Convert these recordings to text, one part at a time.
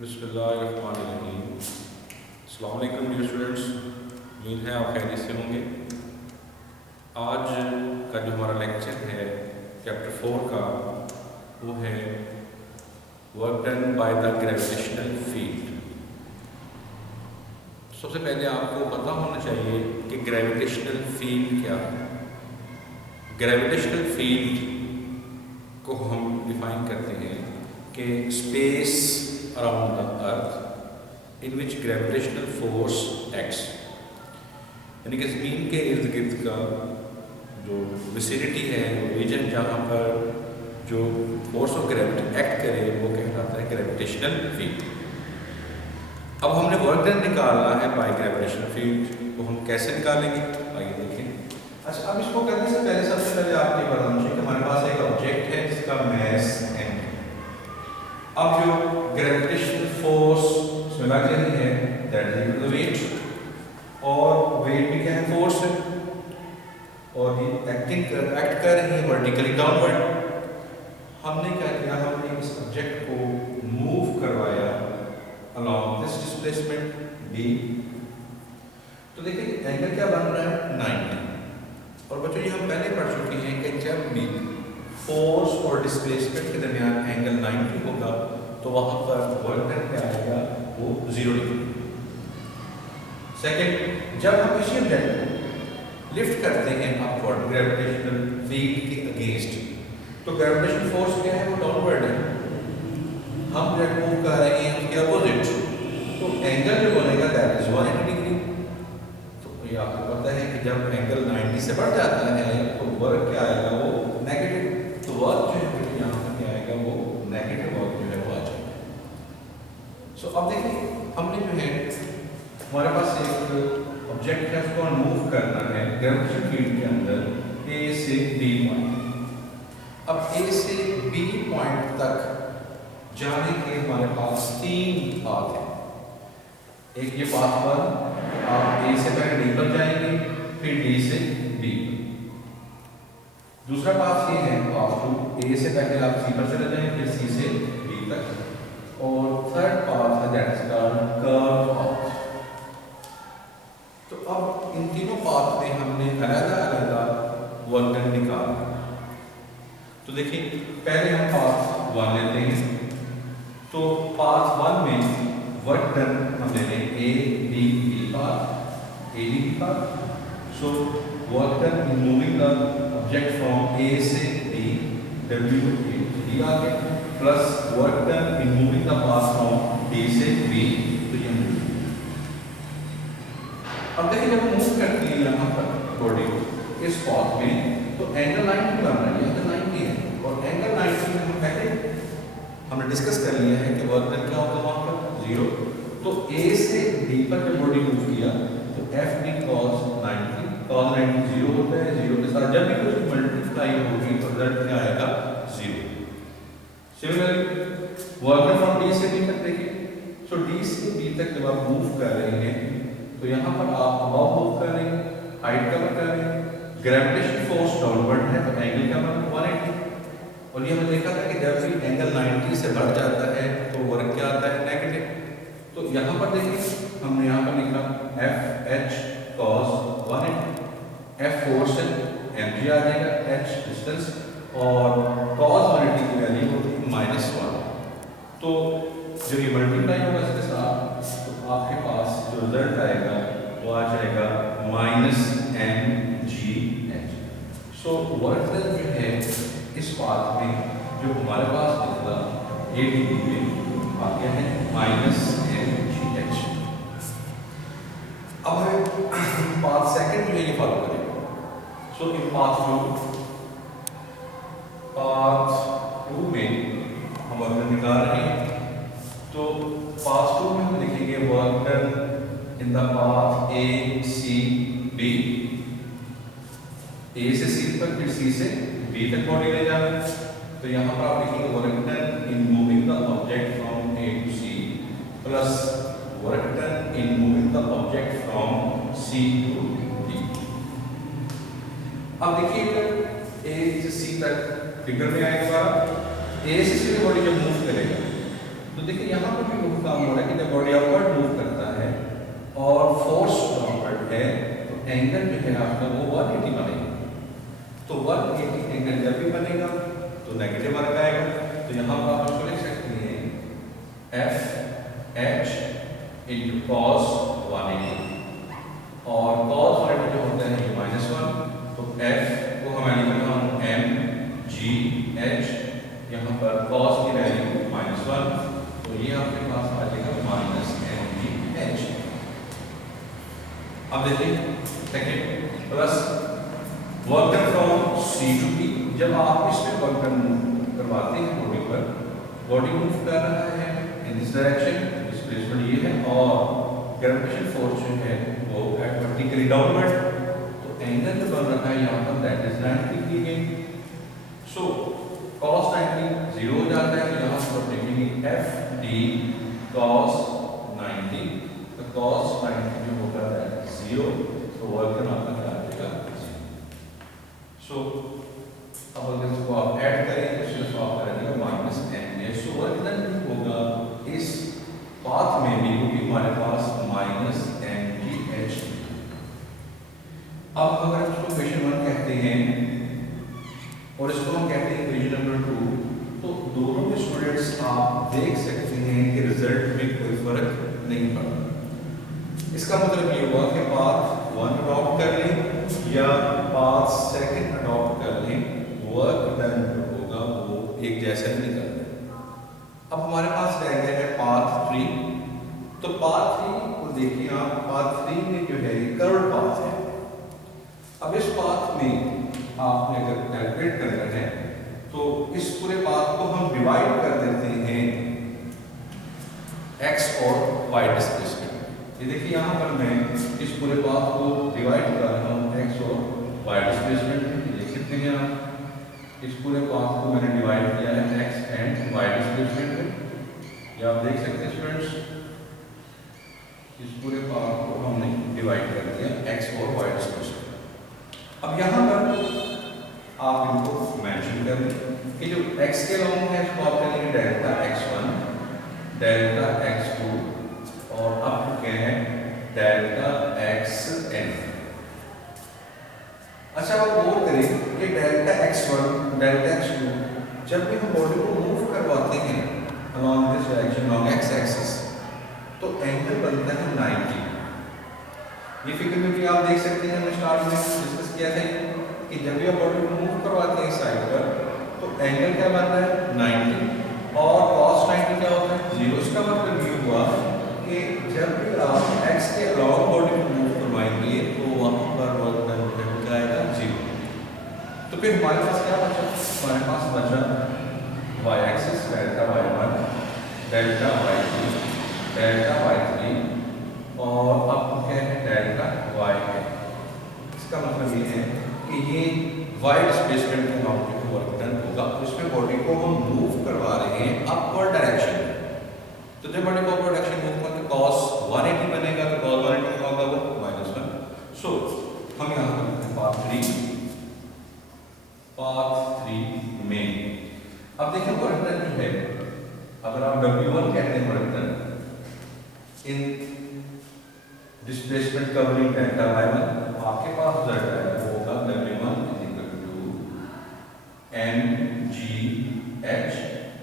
बिस्मिल्लाहिर्रहमानिर्रहीम। अस्सलाम वालेकुम डियर स्टूडेंट्स, उम्मीद है आप खैरियत से होंगे। आज का जो हमारा लेक्चर है चैप्टर 4 का, वो है work done by the gravitational field. सबसे पहले आपको पता होना चाहिए कि ग्रेविटेशनल फील्ड क्या है। ग्रेविटेशनल फील्ड को हम डिफाइन करते हैं कि space around the earth in which gravitational force acts, यानी कि ज़मीन के इर्द गिर्द का जो विसिनिटी है, रीजन जहाँ पर जो फोर्स ऑफ ग्रेविटी एक्ट करे, वो कहलाता है ग्रेविटेशनल फील्ड। अब हमने वर्क डन निकालना है बाय ग्रेविटेशनल फील्ड, तो हम कैसे निकालेंगे आइए देखें। अच्छा, अब इसको करने से पहले सबसे पहले आपको ये बताना चाहिए कि हमारे पास एक ऑब्जेक्ट है जिसका मैस m। अब जो ग्रेविटेशनल फोर्स उसमें लग रही है that is equal to weight, और वेट भी क्या है, फोर्स है, और ये एक्ट कर रही है वर्टिकली डाउनवर्ड। हमने क्या किया, हमने इस ऑब्जेक्ट को मूव करवाया अलॉन्ग दिस डिस्प्लेसमेंट b। तो देखिए एंगल क्या बन रहा है, 90। और बच्चों ये हम पहले पढ़ चुके हैं कि जब भी फोर्स और डिस्प्लेसमेंट के दरमियान एंगल 90 होगा तो वहां पर वर्क डन क्या आएगा, वो 0 डिग्री। सेकंड, जब हम इसी ऑब्जेक्ट को लिफ्ट करते हैं अपवर्ड ग्रेविटेशनल फील्ड के अगेंस्ट, तो ग्रेविटेशनल फोर्स क्या है, वो डाउनवर्ड है। हम जेट मूव कर रहे हैं उसके अपोजिट, तो एंगल जो बनेगा दैट इज 180 डिग्री। तो ये आपको पता है कि जब एंगल 90 से बढ़ जाता है तो वर्क क्या आएगा, वो नेगेटिव। तो वर्क जो है यहाँ पर क्या आएगा, वो नेगेटिव वर्क जो है वो आ जाएगा। सो अब देखिए हमने जो है हमारे पास एक ऑब्जेक्ट है, उसको मूव करना है ग्रेविटेशनल फील्ड के अंदर ए से बी पॉइंट। अब ए से बी पॉइंट तक जाने के हमारे पास 3 पाथ हैं। एक ये पाथ 1, आप ए से पहले डी पर जाएंगे, फिर डी से बी। दूसरा पाथ ये है पाथ 2, ए से पहले आप सी पर चले जाएं, फिर सी से बी तक। और थर्ड पाथ है that is called curve path. तो अब इन तीनों पाथ में हमने अलग-अलग वर्क डन निकाला। तो देखिए पहले हम पाथ 1 लेते हैं। तो पाथ 1 में वर्क डन हम ले लें A B B path, A B path. So work done in moving the object from A से डी, डब्ल्यू ए डी आ गया, plus work done in moving the path from D से B, तो ये अब देखिए जब मूव करती है यहाँ पर बॉडी इस पाथ में, तो एंगल 90 बन रहा है, एंगल 90 है। और एंगल 90 में हम पहले हमने डिस्कस कर लिया है कि वर्क डन क्या होगा वहाँ पर 0। तो ए से डी पर जब बॉडी मूव किया तो एफ डी कॉस 90, कॉस 90 0 होता है, 0 के साथ जब भी कुछ मल्टीप्लाई होगी तो रिजल्ट क्या आएगा, 0। Similarly work done from D से बी तक देखिए। सो डी से बी तक जब आप मूव कर रहे हैं तो यहाँ पर आप अबाव मूव कर रहे हैं, हाइट कवर कर रहे हैं, ग्रेविटेशनल फोर्स डाउनवर्ड है, तो एंगल क्या बना 180। और ये हमने देखा था कि जब भी एंगल 90 से बढ़ जाता है तो वर्क क्या आता है, नेगेटिव। तो यहाँ पर देखिए हमने यहाँ पर लिखा F H cos 180, F force है, एम जी आ जाएगा, एच डिस्टेंस, और कॉस 180 की वैल्यू होती है -1। तो जब ये मल्टीप्लाई होगा इसके साथ तो आपके पास जो रिजल्ट आएगा वो आ जाएगा -mgh। सो वर्क डन जो है इस पाथ में जो हमारे पास निकला ये डिग्री में आ गया है -mgh। अब हम पाथ सेकंड जो है ये फॉलो करेंगे। सो इन पाथ 2 में हम वर्क डन निकाल रहे हैं। तो पाथ 2 में हम लिखेंगे work done in the path A C B. A से सी पर, फिर सी से बी तक बॉडी ले जाना। तो यहाँ पर आप लिखेंगे work done in moving the object from A to C, plus work done in moving the object from C to D. अब देखिए ए से सी तक फिगर में आएगा, ए से सी बॉडी जब मूव करेगा तो देखिए यहाँ पर भी मूव का एंगल जो है आपका वो 180 बनेगा। तो 180 एंगल जब भी बनेगा तो नेगेटिव मार्क आएगा। तो यहाँ पर आप उसको लिख सकते हैं एफ एच इंटू कॉस 180 और कॉस 180 जो होता है ये -1। तो एफ को हमें लिख रहा हूँ एम जी एच, यहाँ पर कॉस की वैल्यू -1, तो ये आपके पास आ जाएगा -mgh। अब देखिए second plus work done from C to P. जब आप इसमें वर्क डन करवाते हैं बॉडी पर, बॉडी मूव कर रहा है इन दिस डायरेक्शन, डिस्प्लेसमेंट ये है और ग्रेविटेशन फोर्स जो है वो एट वर्टिकली डाउनवर्ड, तो एंगल जो बन रहा है यहाँ पर that is 90 degree. So cos 90 0 हो जाता है, तो यहाँ पर लिखेंगे एफ डी cos 90, तो cos 90 जो होगा दैट 0, तो वर्क डन आपका क्या आ जाएगा 0। सो अब अगर इसको आप ऐड करें तो सिर्फ आपका रहेगा -mh। सो वर्क डन होगा इस पाथ में भी क्योंकि हमारे पास -mgh। अब अगर इसको क्वेश्चन 1 कहते हैं और इसको हम कहते हैं क्वेश्चन नंबर 2, तो दोनों में स्टूडेंट्स आप देख सकते हैं कि रिजल्ट में कोई फर्क नहीं पड़ा। इसका मतलब ये हुआ कि पाथ 1 अडॉप्ट कर लें या पाथ 2 अडॉप्ट कर लें, वर्क डन जो होगा वो एक जैसा ही निकलता है। अब हमारे पास रह गया है पाथ 3। तो पाथ 3 को देखिए आप, पाथ 3 में जो है कर्व्ड पाथ है। अब इस पाथ में आपने अगर कैलकुलेट करना है तो इस पूरे पाथ को हम डिवाइड कर देते हैं x और y डिस्प्लेसमेंट। ये देखिए यहाँ पर मैं इस पूरे पाथ को डिवाइड कर रहा हूँ x और y डिस्प्लेसमेंट में। देख सकते हैं आप इस पूरे पाथ को मैंने डिवाइड किया है x एंड y डिस्प्लेसमेंट में। ये आप देख सकते हैं स्टूडेंट्स, इस पूरे पाथ को हमने डिवाइड कर दिया x और y डिस्प्लेसमेंट। अब यहाँ पर आप इनको मेंशन कर दें कि जो x के लॉन्ग है इसको आप कहेंगे डेल्टा x1, डेल्टा x2 और अब क्या है डेल्टा xn। अच्छा आप गौर करें कि डेल्टा x1, डेल्टा x2 जब भी हम बॉडी को मूव करवाते हैं along this direction along x axis तो एंगल बनता है 90। ये फिगर में भी आप देख सकते हैं, हमने स्टार्ट में डिस्कस किया था कि जब भी आप बॉडी को मूव करवाते हैं साइड पर तो एंगल क्या बनता है 90 और cos 90 क्या होता है 0। इसका मतलब ये हुआ कि जब भी आप x के अलॉन्ग बॉडी को मूव करवाएंगे तो वहां पर वर्क डन हो जाएगा 0। तो फिर हमारे पास क्या बचा, हमारे पास बचा y axis delta y1, delta y2, delta y3 और अब क्या है डेल्टा y है। इसका मतलब ये है कि ये y डिस्प्लेसमेंट के नाम पे वर्क डन होगा, उसमें बॉडी को हम मूव करवा रहे हैं अपवर्ड डायरेक्शन। तो जब बॉडी को अपवर्ड डायरेक्शन मूव करते cos 180 बनेगा, तो cos 180 क्या होगा वो -1। सो हम यहाँ पर पाथ 3 में अब देखिए वर्क डन जो है, अगर आप W1 कहते हैं वर्क डन इन डिस्प्लेसमेंट कवरिंग डेल्टा y1, आपके पास रिजल्ट आएगा वो होगा W1 mgh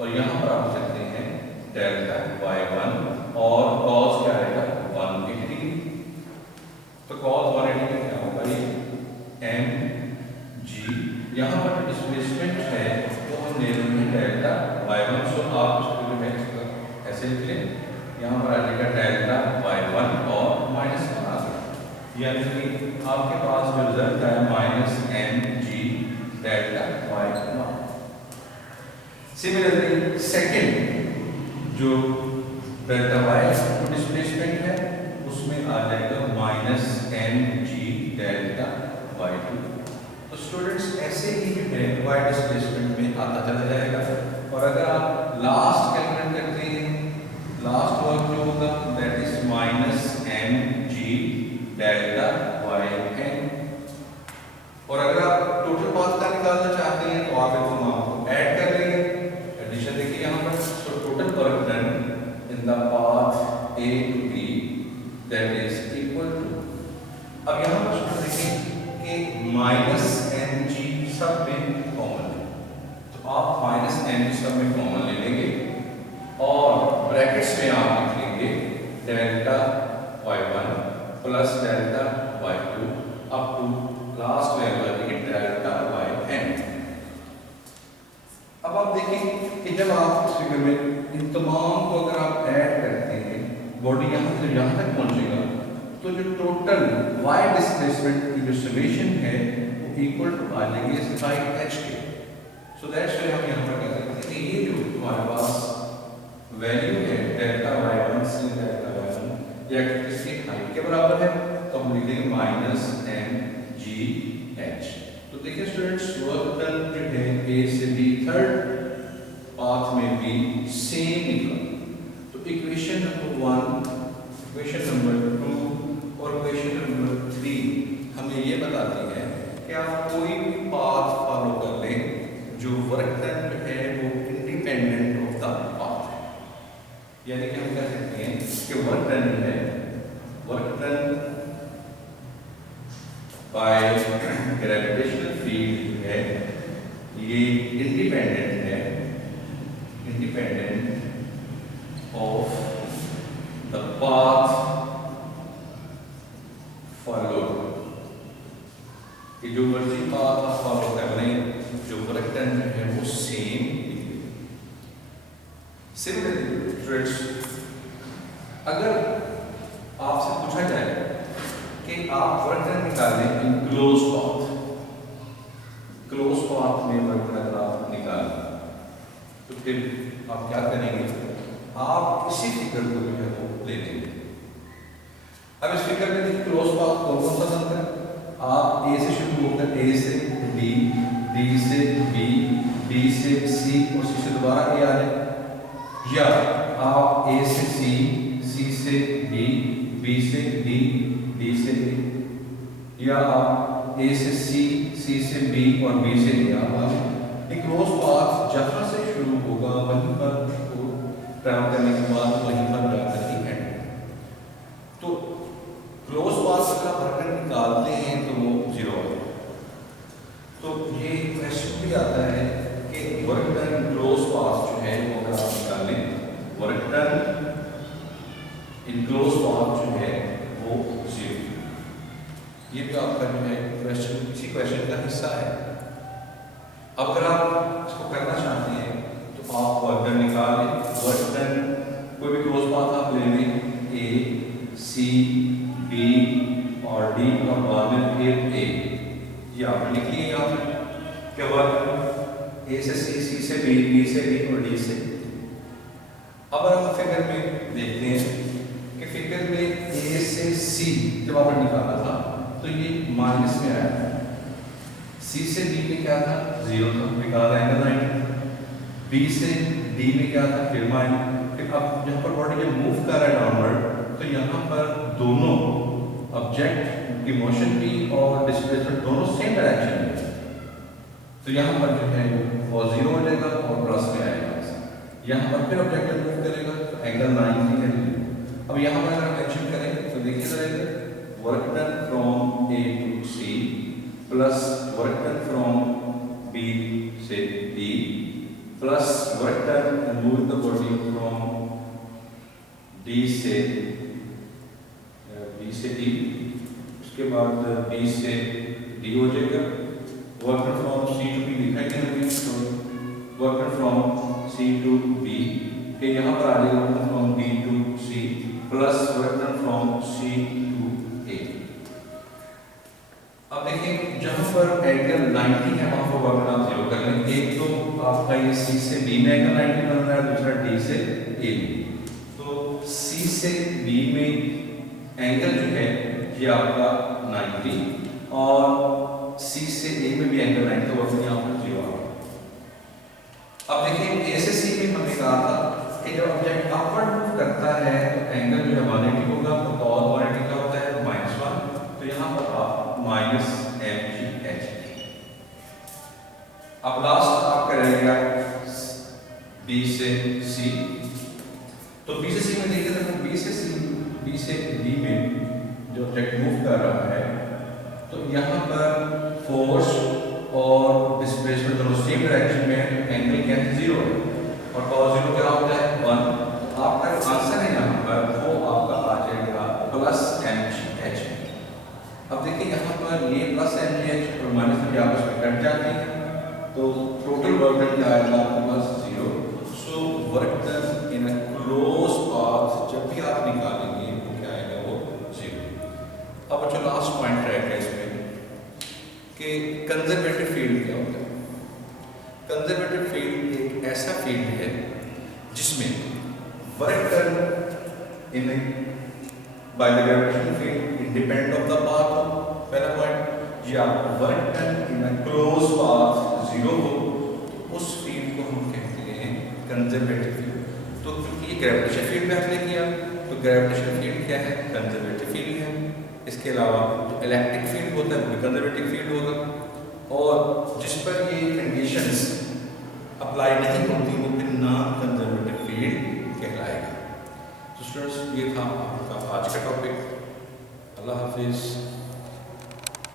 और यहाँ पर आप सकते हैं डेल्टा y1 और cos क्या आएगा 180 डिग्री। तो cos 180 का क्या होगा ये mg, यहाँ पर डिस्प्लेसमेंट है वो हम ले रहे हैं डेल्टा y1। सो आप इसको जो है ऐसे लिख लें, यहाँ पर आ जाएगा डेल्टा y1 और -1 आ गया, यानी कि आपके पास जो रिजल्ट है -mg delta y1। Similarly second जो डेल्टा y डिस्प्लेसमेंट है उसमें आ जाएगा -mg डेल्टा y2। तो स्टूडेंट्स ऐसे ही जो है y डिस्प्लेसमेंट में आता चला जाएगा। और अगर आप लास्ट कैलकुलेट करते हैं, लास्ट वर्क जो होगा that is -mg delta yn। और अगर आप टोटल पाथ का निकालना चाहते हैं तो आप इसको आपको ऐड कर लेंगे। एडिशन देखिए यहाँ पर, तो total work done in the path A to B that is equal to, अब यहाँ पर delta y1 plus delta y2 up to last level की डेल्टा yn। अब आप देखें कि जब आप इस फिगर में इन तमाम को अगर आप ऐड करते हैं, बॉडी यहाँ से यहाँ तक पहुँचेगा, तो जो टोटल y डिस्प्लेसमेंट की जो समेशन है वो इक्वल टू आ जाएगी साइड h के। सो दैट्स व्हाई हम यहाँ पर कह सकते हैं कि ये जो हमारे पास वैल्यू है डेल्टा y1 से डेल्टा y1 या किसी हाइट के बराबर है, तो हम लिख देंगे माइनस mgh। तो देखिए स्टूडेंट्स, वर्क डन जो है a से b थर्ड पाथ में भी सेम निकला। तो इक्वेशन नंबर 1, इक्वेशन नंबर 2 और इक्वेशन नंबर 3 हमें ये बताती है कि आप कोई भी पाथ फॉलो कर लें, जो वर्क डन है वो इंडिपेंडेंट ऑफ द पाथ है। यानी कि हम कह सकते हैं कि वर्क डन है, work done by gravitational field है, ये इंडिपेंडेंट है, independent of the path followed. कि जो मर्जी पाथ आप फॉलो कर लें, जो वर्क डन है वो सेम। सिमिलरली स्टूडेंट्स, अगर आपसे पूछा जाए कि आप वर्क डन निकालें in close path, close path में वर्क डन अगर आप निकालें, तो फिर आप क्या करेंगे? आप इसी फिगर को जो है वो ले लेंगे। अब इस फिगर में देखिए क्लोज पाथ कौन कौन सा बनता है? आप ए से शुरू होकर ए से डी, डी से बी, बी से सी और सी से दोबारा ए आ जाए, या आप ए से सी, सी से डी, बी से डी, डी से ए, या आप ए से सी, सी से बी और बी से ए। आप एक क्लोज पाथ जहां से शुरू होगा वहीं पर उसको ट्रैवल करने के बाद वहीं पर जाकर ही एंड। तो क्लोज पाथ का वर्क निकालते हैं तो वो 0 है। तो ये क्वेश्चन भी आता है कि वर्क डन क्लोज पाथ जो है वो अगर आप निकालें, work done in close path जो है वो 0। ये भी आपका जो है क्वेश्चन, इसी क्वेश्चन का हिस्सा है। अब अगर आप इसको करना चाहते हैं तो आप वर्क डन निकालें। वर्क डन कोई भी क्लोज पाथ आप ले लें, ए, सी, बी और डी और बाद में फिर ए, ये आप लिख लिए यहाँ पर क्या वर्क ए से सी, सी से बी, बी से डी और डी से। अब हम फिगर में देखते हैं कि फिगर में ए से सी जब आपने निकाला था तो ये माइनस में आया, सी से डी में क्या था? 0 था, निकाला एंगल 90। बी से डी में क्या था? फिर माइनस। फिर अब जहाँ पर बॉडी जब मूव कर रहा है डाउनवर्ड, तो यहाँ पर दोनों ऑब्जेक्ट की मोशन भी और डिस्प्लेसमेंट दोनों सेम डायरेक्शन में, तो यहाँ पर जो है वो 0 हो जाएगा और प्लस में आएगा। यहाँ पर फिर ऑब्जेक्ट मूव करेगा तो एंगल 90 है। अब यहाँ पर अगर मेंशन करें तो देखिए जरा, work done from A to C plus work done from B से D plus work done move the body from D से डी, उसके बाद बी से डी हो जाएगा। Work done from C to B लिखा है हमें, तो work done from C to B, फिर यहाँ पर आ जाएगा work done from B to C plus work done from C to A. अब देखिए जहाँ पर एंगल 90 है वहाँ पर वर्क डन 0 कर लेंगे। एक तो आपका ये सी से बी में एंगल 90 बन रहा है, दूसरा डी से ए में। तो सी से बी में एंगल जो है ये आपका 90 और सी से ए में भी एंगल 90, तो वर्क यहाँ पर 0 आ गया। अब देखिए ए से सी में हमने कहा था कि जब ऑब्जेक्ट अपवर्ड मूव करता है तो एंगल जो है 180 होगा, तो cos 180 का होता है -1, तो यहाँ पर आप माइनस mgh। अब लास्ट आपका रहेगा बी से सी, तो बी से सी में देखिए तो बी से सी, बी से डी में जो ऑब्जेक्ट मूव कर रहा है तो यहाँ पर फोर्स और डिस्प्लेसमेंट दोनों सेम डायरेक्शन में है, तो एंगल क्या है? 0 है और cos 0 क्या होता है? 1। तो आपका जो आंसर है यहाँ पर वो आपका ये आपस में कट जाती हैं तो टोटल वर्क डन क्या आएगा आपके पास 0। सो work done in a close path जब भी आप निकालेंगे वो क्या आएगा, वो 0। अब जो लास्ट पॉइंट रहेगा इसमें कि कंजर्वेटिव फील्ड क्या होता है। कंजर्वेटिव फील्ड एक ऐसा फील्ड है जिसमें work done in by the gravitational field independent of the path हो, पहला पॉइंट, या work done in a close path 0 हो, तो उस फील्ड को हम कहते हैं कंजर्वेटिव फील्ड। तो क्योंकि ये ग्रेविटेशन फील्ड में हमने किया तो ग्रेविटेशन फील्ड क्या है, कंजर्वेटिव फील्ड है। इसके अलावा जो इलेक्ट्रिक फील्ड होता है वो भी कंजर्वेटिव फील्ड होगा, और जिस पर ये कंडीशंस अप्लाई नहीं होती वो फिर नॉन कंजर्वेटिव फील्ड कहलाएगा। तो स्टूडेंट्स ये था आपका आज का टॉपिक। अल्लाह हाफिज़।